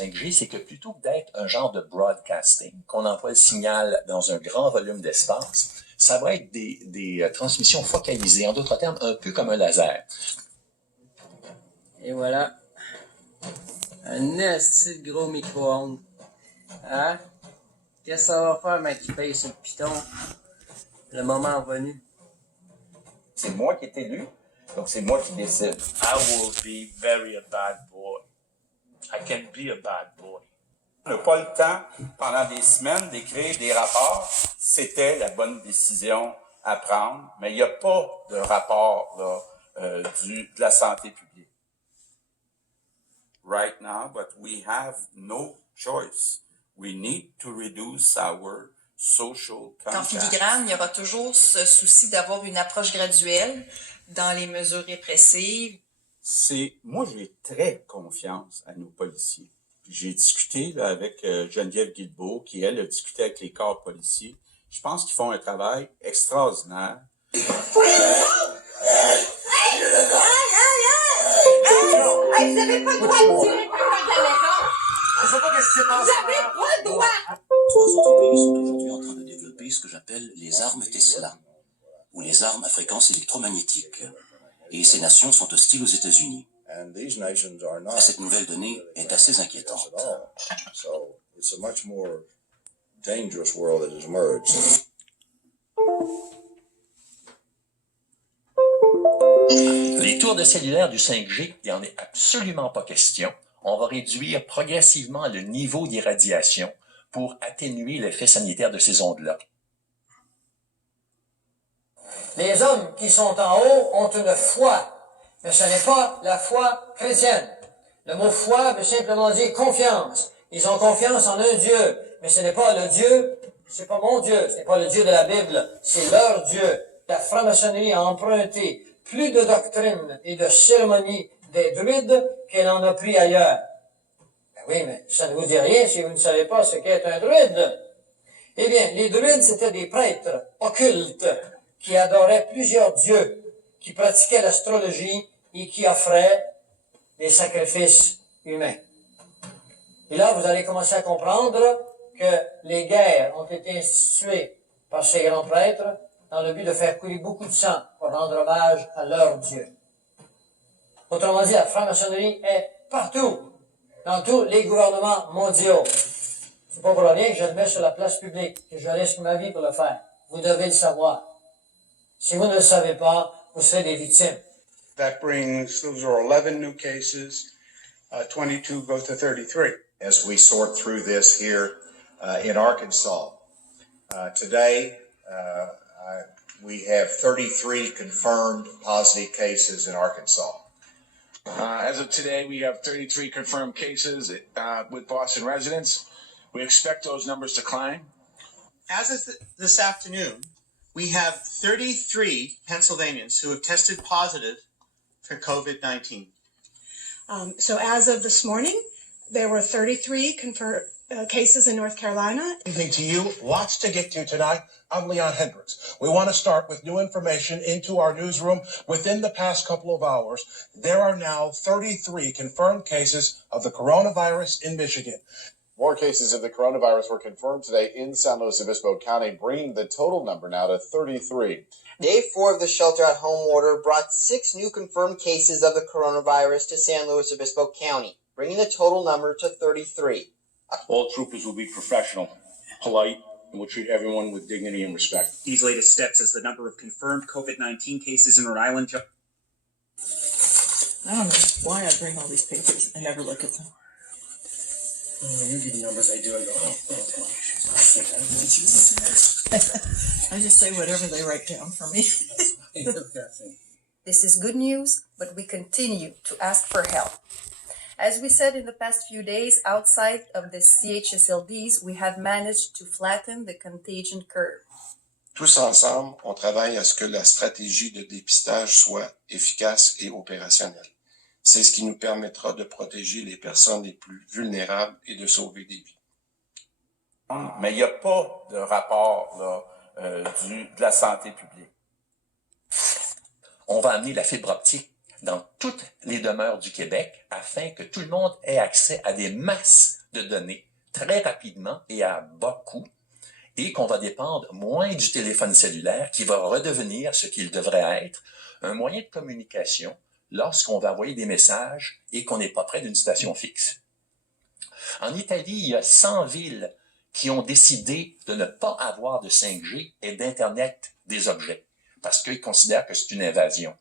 5G, c'est que plutôt que d'être un genre de broadcasting, qu'on envoie le signal dans un grand volume d'espace, ça va être des transmissions focalisées, en d'autres termes, un peu comme un laser. Et voilà. Un esti de gros micro-ondes. Hein? Qu'est-ce que ça va faire, mec, qui paye sur le piton? Le moment venu. C'est moi qui est élu, donc c'est moi qui décide. I will be very a bad boy. I can be a bad boy. On n'a pas le temps, pendant des semaines, d'écrire des rapports. C'était la bonne décision à prendre, mais il n'y a pas de rapport là, de la santé publique. Right now, but we have no choice. We need to reduce our social contact. En filigrane, il y aura toujours ce souci d'avoir une approche graduelle dans les mesures répressives. Moi, j'ai très confiance à nos policiers. J'ai discuté là, avec Geneviève Guilbeault, qui, elle, a discuté avec les corps policiers. Je pense qu'ils font un travail extraordinaire. Vous n'avez pas le droit de tirer par la caméra. Je sais pas qu'est-ce qui s'est passé. Vous n'avez pas le droit. 3 autres pays sont aujourd'hui en train de développer ce que j'appelle les armes Tesla, ou les armes à fréquence électromagnétique. Et ces nations sont hostiles aux États-Unis. Cette nouvelle donnée est assez inquiétante. Les tours de cellulaire du 5G, il n'y en est absolument pas question. On va réduire progressivement le niveau d'irradiation pour atténuer l'effet sanitaire de ces ondes-là. Les hommes qui sont en haut ont une foi, mais ce n'est pas la foi chrétienne. Le mot foi veut simplement dire confiance. Ils ont confiance en un Dieu, mais ce n'est pas le Dieu, c'est pas mon Dieu, ce n'est pas le Dieu de la Bible, c'est leur Dieu. La franc-maçonnerie a emprunté plus de doctrines et de cérémonies des druides qu'elle en a pris ailleurs. Ben oui, mais ça ne vous dit rien si vous ne savez pas ce qu'est un druide. Eh bien, les druides, c'était des prêtres occultes qui adoraient plusieurs dieux, qui pratiquaient l'astrologie et qui offraient des sacrifices humains. Et là, vous allez commencer à comprendre que les guerres ont été instituées par ces grands prêtres dans le but de faire couler beaucoup de sang pour rendre hommage à leur Dieu. Autrement dit, la franc-maçonnerie est partout, dans tous les gouvernements mondiaux. C'est pas pour rien que je le mets sur la place publique, que je risque ma vie pour le faire. Vous devez le savoir. Si vous ne le savez pas, vous serez des victimes. That brings, those are 11 new cases, 22 go to 33. As we sort through this here in Arkansas, today we have 33 confirmed positive cases in Arkansas. As of today, we have 33 confirmed cases with Boston residents. We expect those numbers to climb. As of this afternoon, we have 33 Pennsylvanians who have tested positive for COVID-19. So as of this morning, there were 33 confirmed cases in North Carolina. Evening to you. Lots to get to tonight. I'm Leon Hendricks. We want to start with new information into our newsroom. Within the past couple of hours, there are now 33 confirmed cases of the coronavirus in Michigan. More cases of the coronavirus were confirmed today in San Luis Obispo County, bringing the total number now to 33. Day 4 of the shelter-at-home order brought 6 new confirmed cases of the coronavirus to San Luis Obispo County, bringing the total number to 33. All troopers will be professional, polite, and will treat everyone with dignity and respect. These latest steps as the number of confirmed COVID-19 cases in Rhode Island. I don't know why I bring all these papers. I never look at them. Oh, you give me numbers, I do. I go, oh, I just say whatever they write down for me. This is good news, but we continue to ask for help. As we said in the past few days, outside of the CHSLDs, we have managed to flatten the contagion curve. Tous ensemble, on travaille à ce que la stratégie de dépistage soit efficace et opérationnelle. C'est ce qui nous permettra de protéger les personnes les plus vulnérables et de sauver des vies. Mais il n'y a pas de rapport là, de la santé publique. On va amener la fibre optique dans toutes les demeures du Québec afin que tout le monde ait accès à des masses de données très rapidement et à bas coût, et qu'on va dépendre moins du téléphone cellulaire qui va redevenir ce qu'il devrait être, un moyen de communication lorsqu'on va envoyer des messages et qu'on n'est pas près d'une station fixe. En Italie, il y a 100 villes qui ont décidé de ne pas avoir de 5G et d'Internet des objets, parce qu'ils considèrent que c'est une invasion.